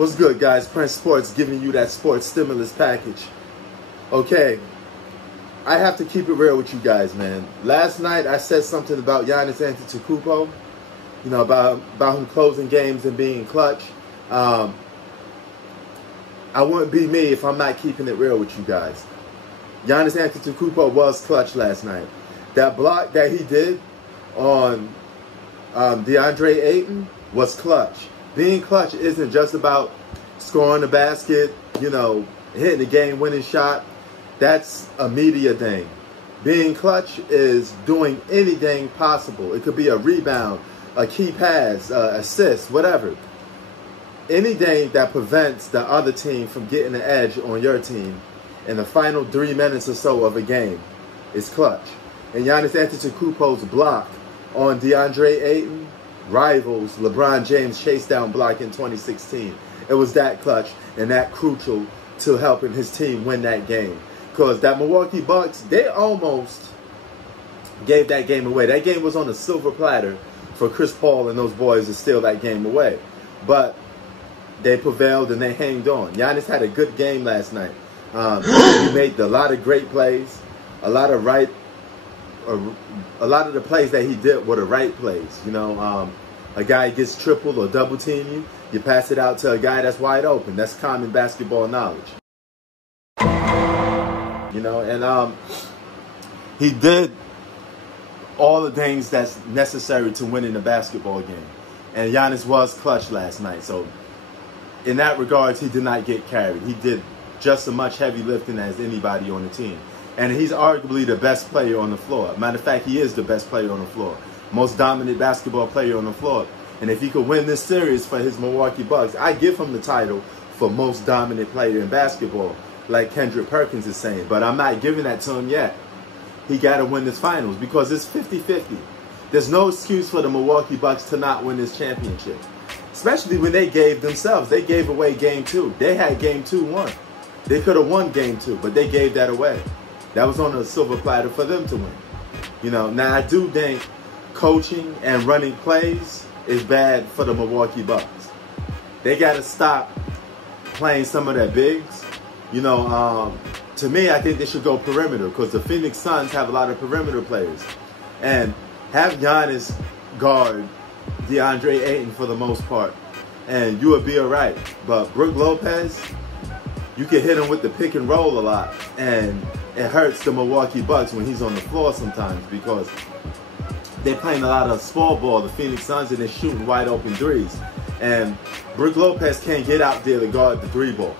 What's good, guys? Prince Sports giving you that sports stimulus package. Okay, I have to keep it real with you guys, man. Last night I said something about Giannis Antetokounmpo, you know, about him closing games and being clutch. I wouldn't be me if I'm not keeping it real with you guys. Giannis Antetokounmpo was clutch last night. That block that he did on DeAndre Ayton was clutch. Being clutch isn't just about scoring the basket, you know, hitting the game-winning shot. That's a media thing. Being clutch is doing anything possible. It could be a rebound, a key pass, assist, whatever. Anything that prevents the other team from getting the edge on your team in the final 3 minutes or so of a game is clutch. And Giannis Antetokounmpo's block on DeAndre Ayton rivals LeBron James' chase down block in 2016. It was that clutch and that crucial to helping his team win that game. Because that Milwaukee Bucks, they almost gave that game away. That game was on a silver platter for Chris Paul and those boys to steal that game away. But they prevailed and they hanged on. Giannis had a good game last night. He made a lot of great plays, a lot of the plays that he did were the right plays. You know, a guy gets triple or double team you, you pass it out to a guy that's wide open. That's common basketball knowledge. You know, and he did all the things that's necessary to winning the basketball game. And Giannis was clutch last night. So in that regards, he did not get carried. He did just as much heavy lifting as anybody on the team. And he's arguably the best player on the floor. Matter of fact, he is the best player on the floor. Most dominant basketball player on the floor. And if he could win this series for his Milwaukee Bucks, I give him the title for most dominant player in basketball, like Kendrick Perkins is saying. But I'm not giving that to him yet. He got to win this finals because it's 50-50. There's no excuse for the Milwaukee Bucks to not win this championship. Especially when they gave away game 2. They had game 2 won. They could have won game 2, but they gave that away. That was on a silver platter for them to win. You know, now I do think coaching and running plays is bad for the Milwaukee Bucks. They got to stop playing some of their bigs. You know, to me, I think they should go perimeter because the Phoenix Suns have a lot of perimeter players. And have Giannis guard DeAndre Ayton for the most part, and you would be all right. But Brook Lopez, you can hit him with the pick and roll a lot, and it hurts the Milwaukee Bucks when he's on the floor sometimes because they're playing a lot of small ball, the Phoenix Suns, and they're shooting wide open threes. And Brook Lopez can't get out there to guard the 3 ball.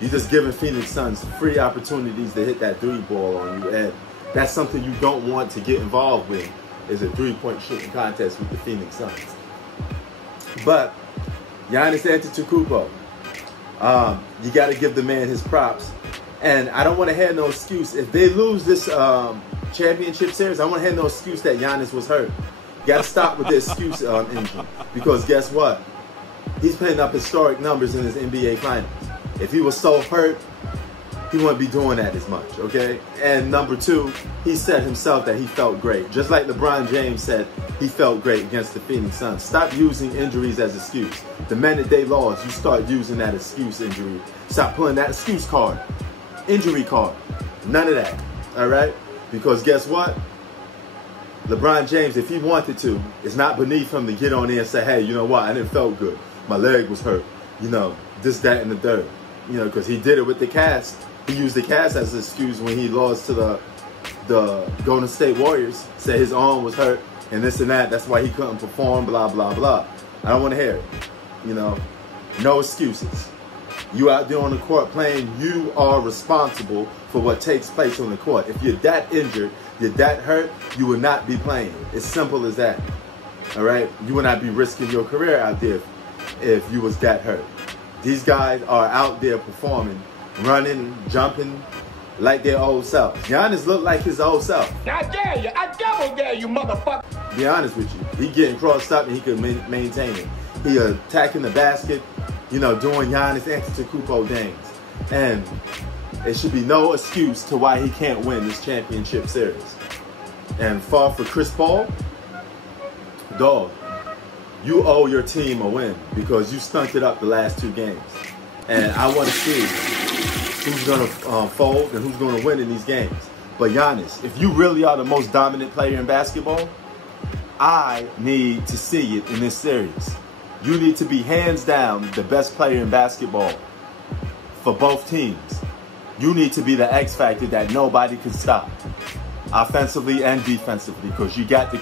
You're just giving Phoenix Suns free opportunities to hit that 3 ball on you, and that's something you don't want to get involved with, is a 3-point shooting contest with the Phoenix Suns. But Giannis Antetokounmpo, you got to give the man his props. And I don't want to have no excuse. If they lose this championship series, I want to have no excuse that Giannis was hurt. You got to stop with the excuse engine. Because guess what? He's putting up historic numbers in his NBA Finals. If he was so hurt, he wouldn't be doing that as much, okay? And number 2, he said himself that he felt great. Just like LeBron James said he felt great against the Phoenix Suns. Stop using injuries as excuse. The minute they lost, you start using that excuse injury. Stop pulling that excuse card. Injury card. None of that, all right? Because guess what? LeBron James, if he wanted to, it's not beneath him to get on there and say, hey, you know what? I didn't feel good. My leg was hurt. You know, this, that, and the third. You know, because he did it with the cast. He used the cast as an excuse when he lost to the Golden State Warriors. Said his arm was hurt and this and that. That's why he couldn't perform, blah, blah, blah. I don't want to hear it. You know, no excuses. You out there on the court playing, you are responsible for what takes place on the court. If you're that injured, you're that hurt, you will not be playing. It's simple as that. All right? You will not be risking your career out there if you was that hurt. These guys are out there performing, running, jumping like their old self. Giannis looked like his old self. I dare you. I double dare you, motherfucker. Be honest with you. He getting crossed up and he could maintain it. He attacking the basket, you know, doing Giannis Antetokounmpo things. And it should be no excuse to why he can't win this championship series. And far for Chris Paul, dog, you owe your team a win because you stunk it up the last 2 games. And I want to see who's going to fold and who's going to win in these games. But Giannis, if you really are the most dominant player in basketball, I need to see it in this series. You need to be hands down the best player in basketball for both teams. You need to be the X factor that nobody can stop, offensively and defensively, because you got the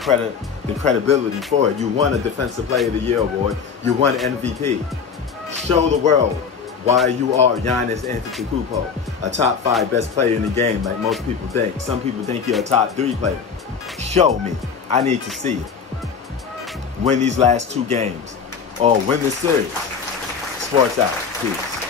credibility for it. You won a Defensive Player of the Year award. You won MVP. Show the world why you are Giannis Antetokounmpo, a top 5 best player in the game, like most people think. Some people think you're a top 3 player. Show me. I need to see it. Win these last 2 games, or win this series. Sports out. Peace.